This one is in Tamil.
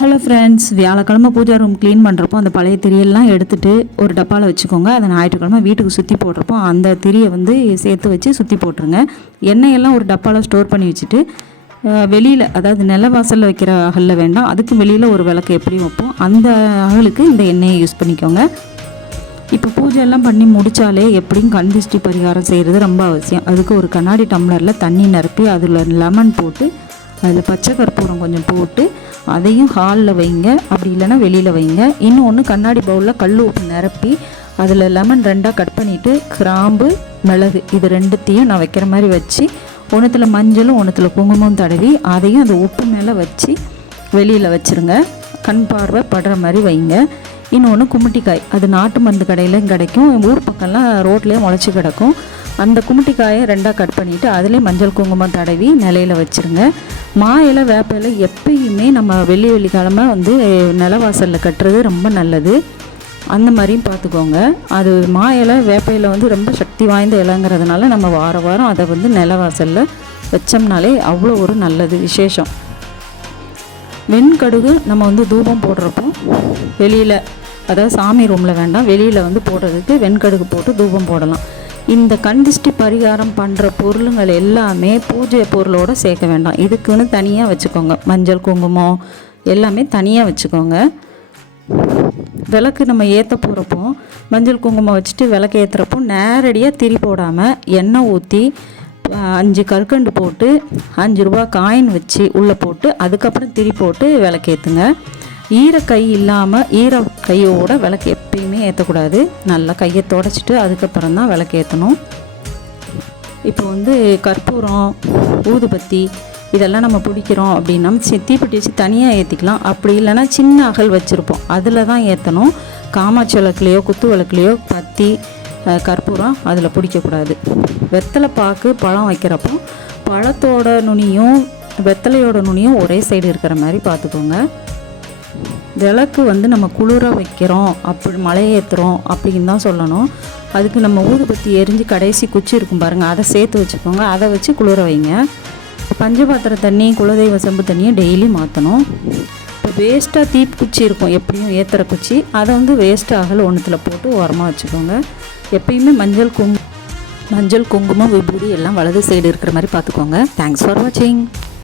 ஹலோ ஃப்ரெண்ட்ஸ் வியாழக்கிழமை பூஜா ரூம் க்ளீன் பண்ணுறப்போ அந்த பழைய திரியெல்லாம் எடுத்துட்டு ஒரு டப்பாவில் வச்சுக்கோங்க. அதை ஞாயிற்றுக்கிழமை வீட்டுக்கு சுற்றி போடுறப்போ அந்த திரியை வந்து சேர்த்து வச்சு சுற்றி போட்டுருங்க. எண்ணெயெல்லாம் ஒரு டப்பாவில் ஸ்டோர் பண்ணி வச்சுட்டு வெளியில் அதாவது நில வாசலில் வைக்கிற அகலில் வேண்டாம். அதுக்கு வெளியில் ஒரு விளக்கு எப்படி வைப்போம். அந்த அகலுக்கு இந்த எண்ணெயை யூஸ் பண்ணிக்கோங்க. இப்போ பூஜை எல்லாம் பண்ணி முடித்தாலே எப்படியும் கண் திருஷ்டி பரிகாரம் செய்கிறது ரொம்ப அவசியம். அதுக்கு ஒரு கண்ணாடி டம்ளரில் தண்ணி நிரப்பி அதில் லெமன் போட்டு அதில் பச்சை கற்பூரம் கொஞ்சம் போட்டு அதையும் ஹாலில் வைங்க. அப்படி இல்லைன்னா வெளியில் வைங்க. இன்னொன்று கண்ணாடி பவுலில் கல் உப்பு நிரப்பி அதில் லெமன் ரெண்டாக கட் பண்ணிவிட்டு கிராம்பு மிளகு இது ரெண்டுத்தையும் நான் வைக்கிற மாதிரி வச்சு ஒன்றுத்தில் மஞ்சளும் ஒன்றுத்தில் குங்குமம் தடவி அதையும் அந்த உப்பு மேலே வச்சு வெளியில் வச்சுருங்க. கண் பார்வை படுற மாதிரி வைங்க. இன்னொன்று கும்மிட்டிக்காய் அது நாட்டு மருந்து கடையிலையும் கிடைக்கும். ஊர் பக்கம்லாம் ரோட்லேயே முளைச்சி கிடக்கும். அந்த கும்மிட்டிக்காயை ரெண்டாக கட் பண்ணிவிட்டு அதிலே மஞ்சள் குங்குமம் தடவி நிலையில் வச்சுருங்க. மா இலை வேப்ப இலை எப்பயுமே நம்ம வெள்ளி வெள்ளிக்கிழமை வந்து நிலவாசலில் கட்டுறது ரொம்ப நல்லது. அந்த மாதிரியும் பார்த்துக்கோங்க. அது மா இலை வேப்ப இலை வந்து ரொம்ப சக்தி வாய்ந்த இலைங்கிறதுனால நம்ம வார வாரம் அதை வந்து நிலவாசலில் வச்சோம்னாலே அவ்வளோ ஒரு நல்லது விசேஷம். வெண்கடுகு நம்ம வந்து தூபம் போடுறப்போ வெளியில் அதாவது சாமி ரூமில் வேண்டாம் வெளியில் வந்து போடுறதுக்கு வெண்கடுகு போட்டு தூபம் போடலாம். இந்த கண்டிஷ்டி பரிகாரம் பண்ணுற பொருளுங்கள் எல்லாமே பூஜை பொருளோடு சேர்க்க வேண்டாம். இதுக்குன்னு தனியாக வச்சுக்கோங்க. மஞ்சள் குங்குமம் எல்லாமே தனியாக வச்சுக்கோங்க. விளக்கு நம்ம ஏற்ற போகிறப்போ மஞ்சள் குங்குமம் வச்சுட்டு விளக்கு ஏற்றுறப்போ நேரடியாக திரி போடாமல் எண்ணெய் ஊற்றி அஞ்சு கற்கண்டு போட்டு அஞ்சு ரூபா காயின் வச்சு உள்ளே போட்டு அதுக்கப்புறம் திரி போட்டு விளக்கேற்றுங்க ஈர கை இல்லாமல் ஈர கையோட விளக்கு எப்பயுமே ஏற்றக்கூடாது நல்லா கையை தொடச்சிட்டு அதுக்கப்புறம் தான் விளக்கு ஏற்றணும் இப்போ வந்து கற்பூரம் ஊதுபத்தி இதெல்லாம் நம்ம பிடிக்கிறோம் அப்படின்னா தீப்பெட்டி வச்சு தனியாக ஏற்றிக்கலாம் அப்படி இல்லைன்னா சின்ன அகல் வச்சுருப்போம். அதில் தான் ஏற்றணும் காமாட்சி விளக்குலையோ குத்து விளக்குலையோ பத்தி கற்பூரம் அதில் பிடிக்கக்கூடாது. வெத்தலை பாக்கு பழம் வைக்கிறப்போ பழத்தோட நுனியும் வெத்தலையோட நுனியும் ஒரே சைடு இருக்கிற மாதிரி பார்த்துக்கோங்க. விளக்கு வந்து நம்ம குளிர வைக்கிறோம் அப்படி மலையேற்றுறோம் அப்படின்னு தான் சொல்லணும். அதுக்கு நம்ம ஊதுபத்தி எரிஞ்சு கடைசி குச்சி இருக்கும் பாருங்கள் அதை சேர்த்து வச்சுக்கோங்க. அதை வச்சு குளிர வைங்க. பஞ்சபாத்திர தண்ணி குலதெய்வ செம்பு தண்ணியை டெய்லி மாற்றணும் இப்போ வேஸ்ட்டாக தீப் குச்சி இருக்கும் எப்படியும் ஏற்றுற குச்சி. அதை வந்து வேஸ்ட் ஆகல ஒன்றுத்தில் போட்டு ஓரமாக வச்சுக்கோங்க. எப்பயுமே மஞ்சள் குங்கு மஞ்சள் குங்குமம் விபூதி எல்லாம் வலது சைடு இருக்கிற மாதிரி பார்த்துக்கோங்க. தேங்க்ஸ் ஃபார் வாட்சிங்